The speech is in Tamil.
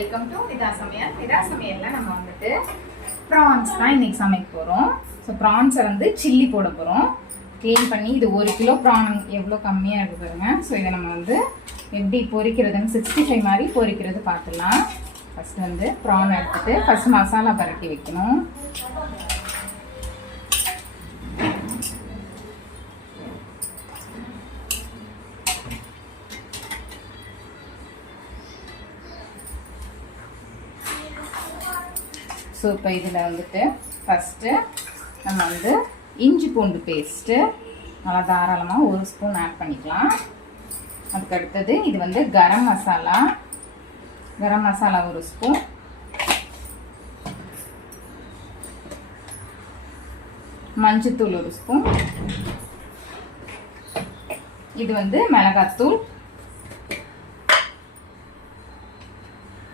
வெல்கம் டு விதா சமையல். விதா சமையல்ல நம்ம வந்துட்டு ப்ரான்ஸ் தான் இன்னைக்கு சமைக்க போகிறோம். ஸோ ப்ரான்ஸை வந்து சில்லி போட போகிறோம். க்ளீன் பண்ணி இது 1 கிலோ ப்ரான் எவ்வளோ கம்மியாக இருக்குது பாருங்க. ஸோ இதை நம்ம வந்து எப்படி பொரிக்கிறதுன்னு 65 மாதிரி பொரிக்கிறது பார்த்துடலாம். ஃபஸ்ட்டு வந்து ப்ரான் எடுத்துகிட்டு ஃபஸ்ட் மசாலா பரட்டி வைக்கணும். ஸோ இப்போ இதில் வந்துட்டு ஃபஸ்ட்டு நம்ம வந்து இஞ்சி பூண்டு பேஸ்ட்டு நல்லா தாராளமாக 1 ஸ்பூன் ஆட் பண்ணிக்கலாம். அதுக்கு அடுத்தது இது வந்து கரம் மசாலா 1 ஸ்பூன், மஞ்சத்தூள் 1 ஸ்பூன், இது வந்து மிளகாத்தூள்